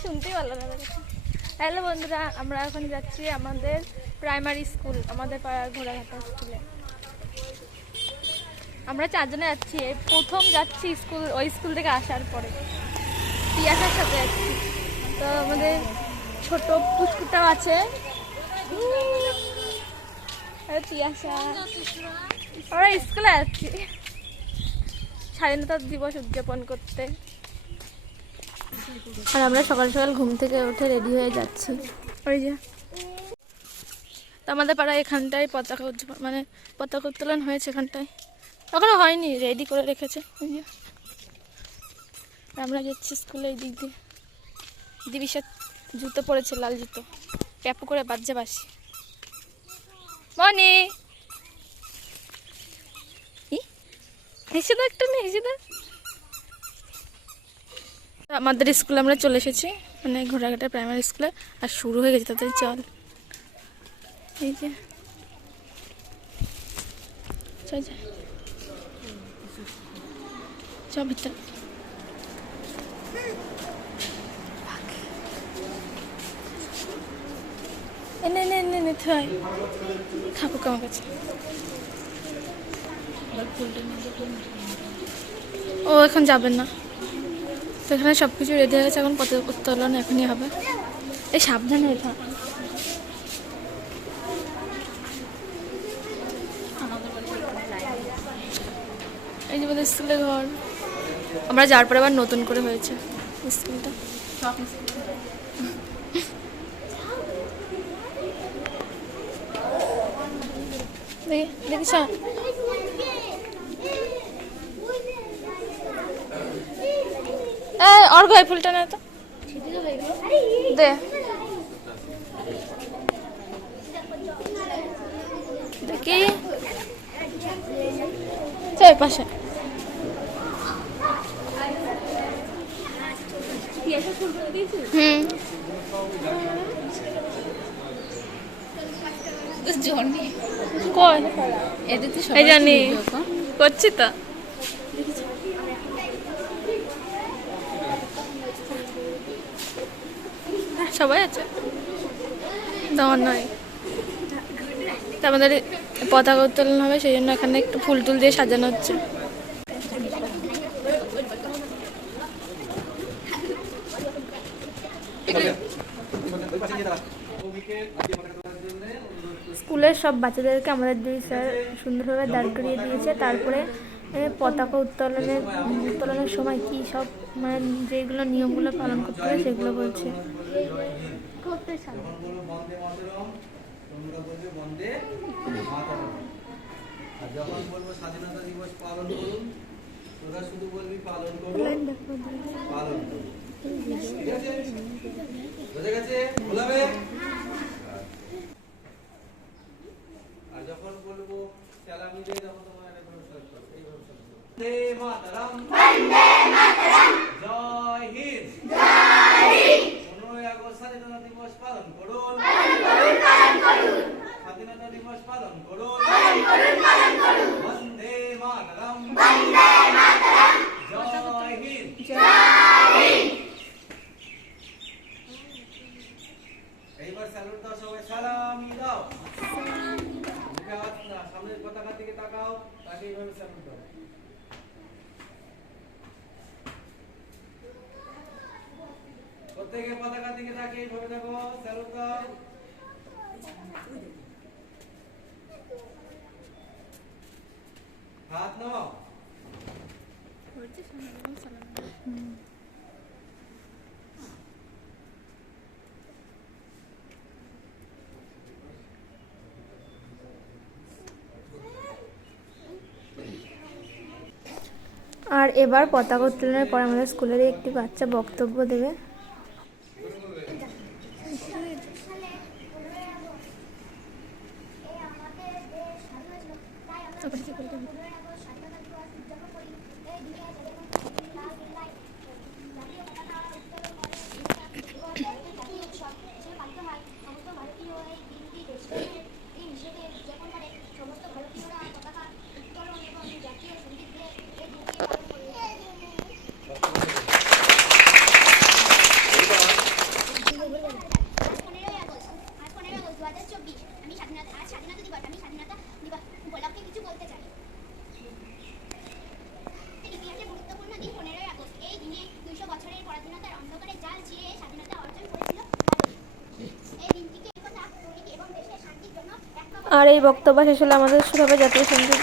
শুনতেই ভালো লাগে হ্যালো বন্ধুরা, আমরা এখন যাচ্ছি আমাদের প্রাইমারি স্কুল আমাদের পাড়ার ঘোড়াঘাটা স্কুলে আমরা চারজনে যাচ্ছি প্রথম যাচ্ছি স্কুল ওই স্কুল থেকে আসার পরে। তিয়াসার সাথে যাচ্ছি। তো আমাদের ছোট পুচকুটাও আছে। তিয়াসা আমরা স্কুলে যাচ্ছি। স্বাধীনতা দিবস উদযাপন করতে। আর আমরা সকাল সকাল ঘুম থেকে উঠে রেডি হয়ে যাচ্ছি। ওই যে। তো আমাদের পাড়ায় এখানটায় পতাকা উজ্জ্বল মানে পতাকা উত্তোলন হয়েছে এখানটায়। এখনও হয়নি রেডি করে রেখেছে। ওই যে। আমরা যাচ্ছি স্কুলে এই দিক দিয়ে। দিবিসার জুতো পরেছে লাল জুতো। ট্যাপু করে বাজছে বাসি মনি! হেসে একটা নেই হেসে আমাদের স্কুলে আমরা চলে এসেছি মানে ঘোড়াঘাটা প্রাইমারি স্কুলে আর শুরু হয়ে গেছে তাদের চল। এই যে। চল খাব আমার কাছে। ও, এখন যাবেন না। তো এখানে সব কিছু রেডি হয়ে গেছে, এখন পতাকা উত্তোলন এখনই হবে। এই সাবধানে এটা। এই যে আমাদের স্কুলের ঘর। আমরা যাওয়ার পরে আবার নতুন করে হয়েছে স্কুলটা। দেখি দেখিস অর্ঘ এই ফুলটা না তো। দে। দেখি। চাই পাশে। হুম। জানি। করছি তো। সবাই আছে? দেওয়ার নয়। আমাদের পতাকা উত্তোলন হবে, সেই জন্য এখানে একটু ফুল টুল দিয়ে সাজানো হচ্ছে। স্কুলের সব বাচ্চাদেরকে আমাদের দুই স্যার সুন্দরভাবে দাঁড় করিয়ে দিয়েছে, তারপরে পতাকা উত্তোলনের উত্তোলনের সময় কি সব মানে যেগুলো নিয়মগুলো পালন করতে হবে সেগুলো বলছে বলাবে আর যখন বলব স্যালামি দিয়ে তখন তোমার এরকম শব্দ করো, এইভাবে শব্দ করো। বন্দে মাতরম জয় হিন্দ পনেরোই আগস্ট স্বাধীনতা দিবস পালন করুন স্বাধীনতা দিবস পালন করুন বন্দে মাতরম জয় হিন্দ এইবার স্যালুট দাও সালামি প্রত্যেকে পতাকা দিকে তাকে এইভাবে দেখো স্যালুট দাও। হাত নাও আর এবার পতাকা উত্তোলনের পর আমাদের স্কুলের একটি বাচ্চা বক্তব্য দেবে। আর এই বক্তব্য শেষ হলে আমাদের শুরু জাতীয় সংগীত।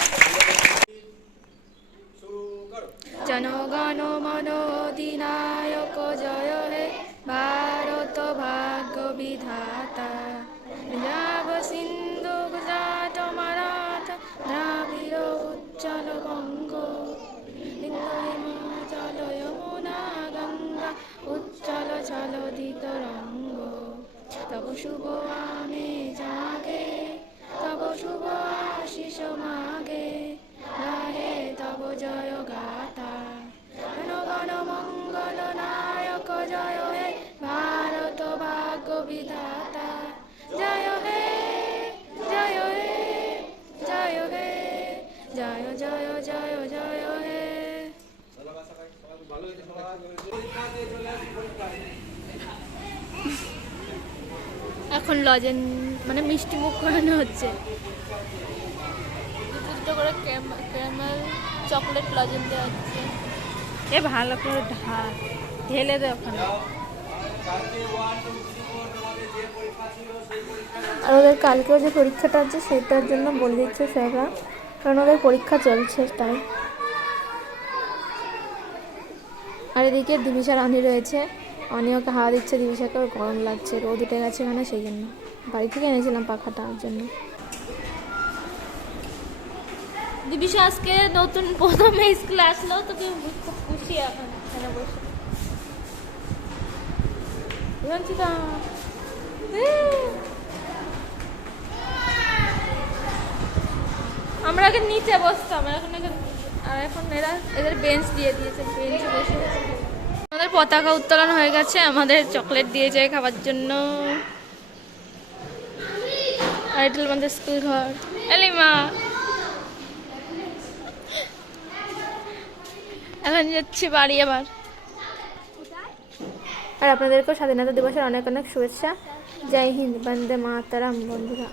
জনগণ মন অধিনায়ক জয় হে, ভারত ভাগ্য বিধাতা। পঞ্জাব সিন্ধু, গুজরাট, মারাঠা, দ্রাবিড় উজ্জ্বল বঙ্গ। হিমাচল যমুনা, গঙ্গা উজ্জ্বল রঙ্গ। তব শুভ আমি জাগে বিধাতা জয় হে জয় হে জয় হে জয় জয় জয় জয় হে। এখন লজেন মানে মিষ্টি মুখ করানো হচ্ছে। দুটো দুটো করে ক্যারামেল চকলেট লজেন দেওয়া হচ্ছে। এ ভালো করে ঢা ঢেলে দে ওখানে। আর ওদের কালকেও যে পরীক্ষাটা আছে সেটার জন্য বলে দিচ্ছে স্যাররা কারণ ওদের পরীক্ষা চলছে তাই। আর এদিকে দিবিশার অনি রয়েছে। অনি ওকে হাওয়া দিচ্ছে দিবিশাকে ওর গরম লাগছে, রোদ উঠে গেছে মানে সেই জন্য। বাড়ি থেকে এনেছিলাম পাখাটা ওর জন্য। দিবিশা আজকে নতুন প্রথমে স্কুলে আসলো, তোকে খুব খুশি এখন, এখানে বসে। আমরা আগে নিচে বসতাম, এখন এখন আর এখন এরা এদের বেঞ্চ দিয়ে দিয়েছে বেঞ্চে বসে আমাদের পতাকা উত্তোলন হয়ে গেছে, আমাদের চকলেট দিয়েছে খাবার জন্য। আর এটা স্কুল ঘর। এলিমা এখন যাচ্ছি বাড়ি আবার। আর আপনাদেরকেও স্বাধীনতা দিবসের অনেক অনেক শুভেচ্ছা। জয় হিন্দ বন্দে মাতারাম বন্ধুরা।